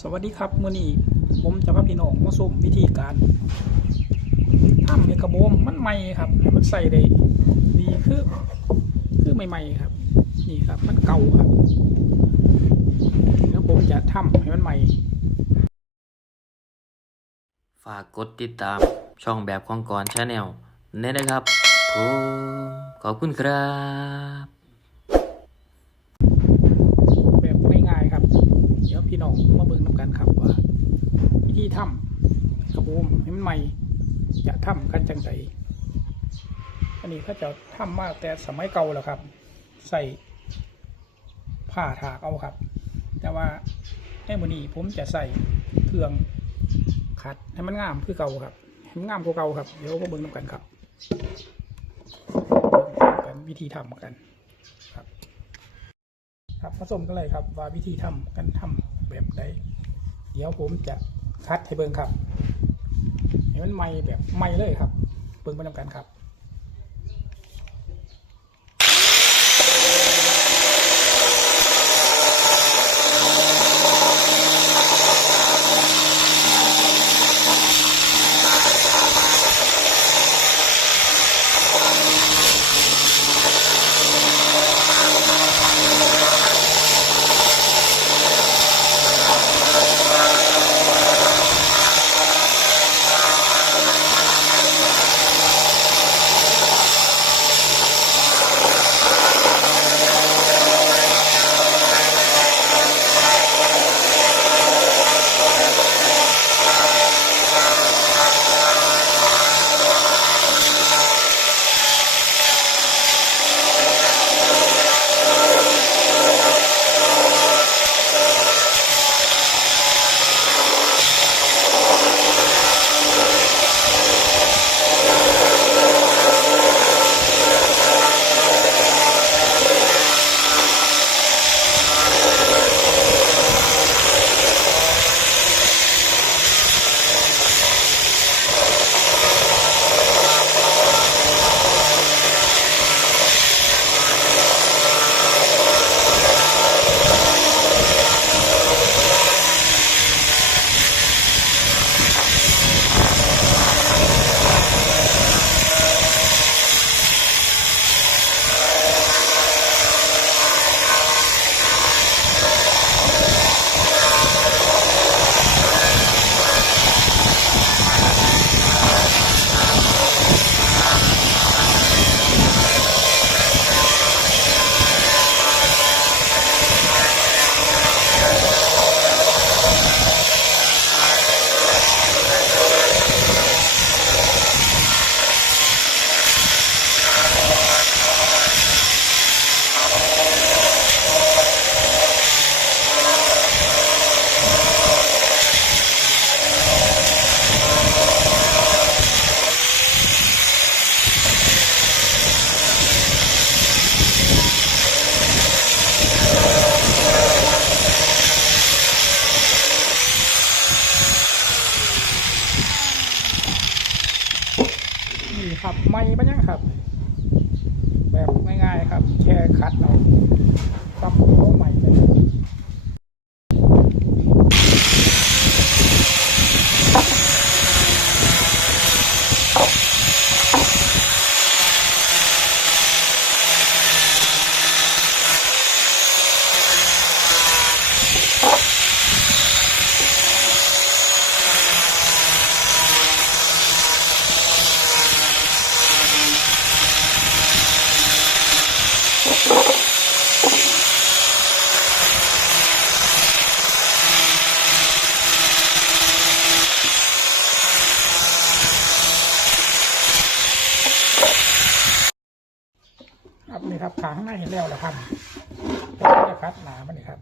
สวัสดีครับมื่อนี้ผมจะพาพี่น้องมาส้มวิธีการทำให้กระโบมมันใหม่ครับ มันใส่ได้ดีคือคือใหม่ๆครับ นี่ครับมันเก่าครับแล้วผมจะทำให้มันใหม่ ฝากกดติดตามช่องแบบของกรชาแนลนี่นะครับผมขอบคุณครับง่ายๆครับ เดี๋ยว พี่น้องมาเบิ่งน้ำกันครับว่าวิธีทำกระโบมให้มันใหม่จะทำกันจังไดอันนี้เขาจะทำมากแต่สมัยเก่าแล้วครับ ใส่ผ้าถากเอาครับ แต่ว่าในมือนี้ผมจะใส่เครื่องขัดให้มันงามคือเก่าครับให้มันงามกว่าเก่าครับเดี๋ยวมาเบิ่งน้ำกันครับวิธีทำกันครับครับผสมกันเลยครับว่าวิธีทำกันทำ แบบใดเดี๋ยวผมจะคัดให้เบิ่งครับเห้มันไหม่แบบไหม่เลยครับ เบิ่งไปทำกันครับ ครับขาข้างหน้าเห็นแล้วนะครับแล้วก็จะคัดหนามันนี่ครับ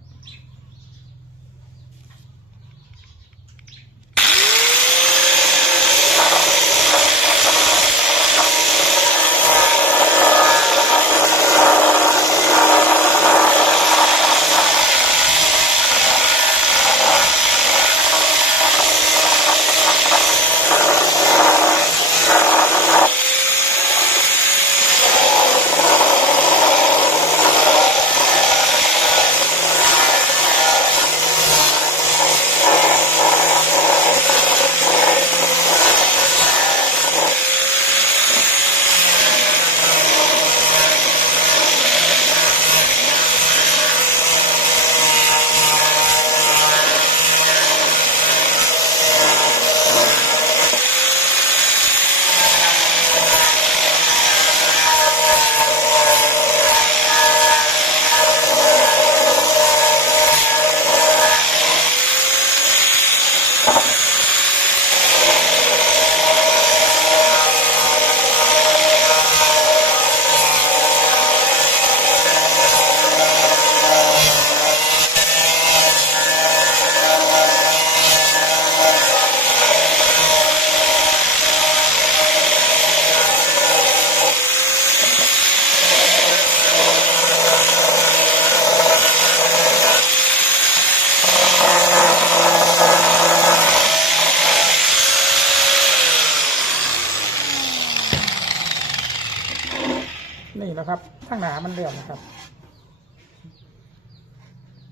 แล้วครับทางหนามันเรียวนะครับ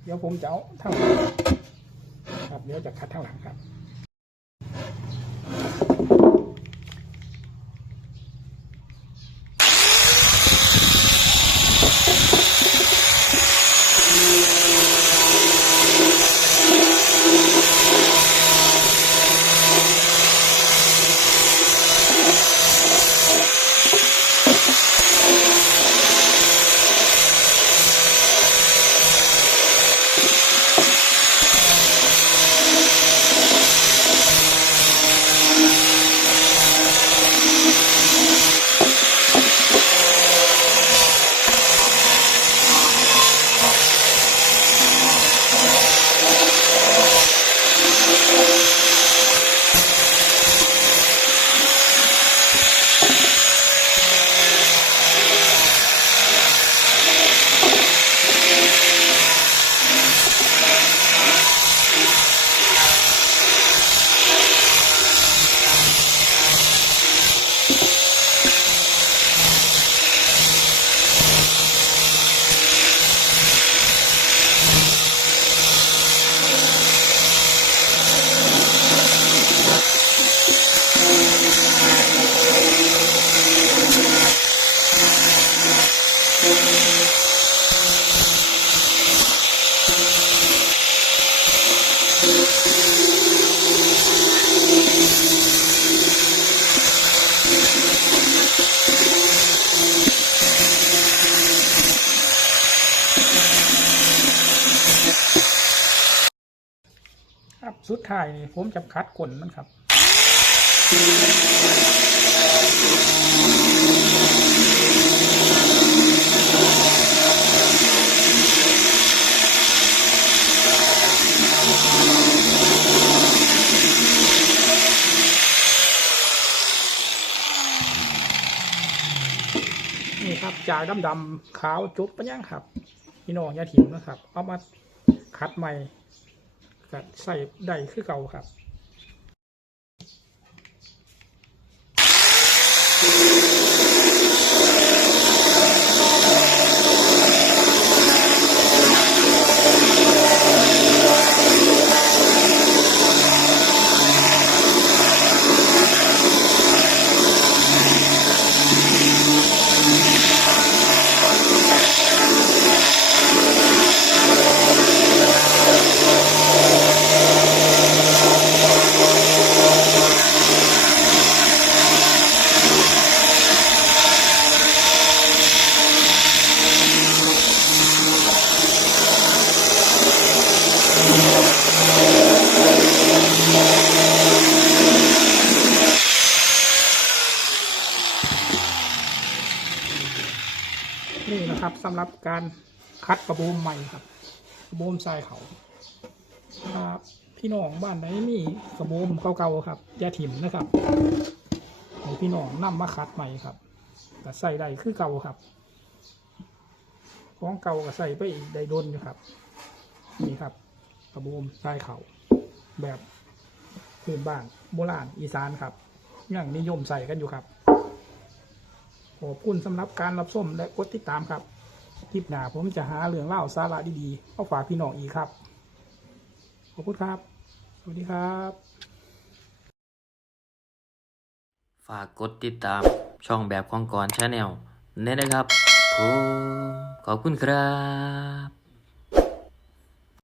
เดี๋ยวผมจะเอาทางหลังครับ เดี๋ยวจะคัดทางหลังครับ ครับสุดท้ายนี่ผมจะคัดกลนมันครับนี่ครับจากดำๆขาวจุบปะยังครับพี่น้องยาถิ่มนะครับ เอามาคัดใหม่ ก็ใส่ได้คือเก่าครับ สำหรับการคัดกระโบมใหม่ครับ กระโบมทรายเขาถ้าพี่น้องบ้านไหนมีกระโบมเก่าๆครับย่าถิ่มนะครับให้พี่น้องนำมาคัดใหม่ครับก็ใส่ได้คือเก่าครับ ของเก่าก็ใส่ไปอีกได้ดนอยู่ครับ นี่ครับ กระโบมทรายเขาแบบพื้นบ้านโบราณอีสานครับยังนิยมใส่กันอยู่ครับขอบคุณสำหรับการรับชมและกดติดตามครับ คลิปหน้าผมจะหาเรื่องเล่าสาระดีๆเอาฝากพี่น้องอีกครับ ขอบคุณครับ สวัสดีครับ ฝากกดติดตามช่องแบบของก่อนชาแนลเน้นะครับผมขอบคุณครับ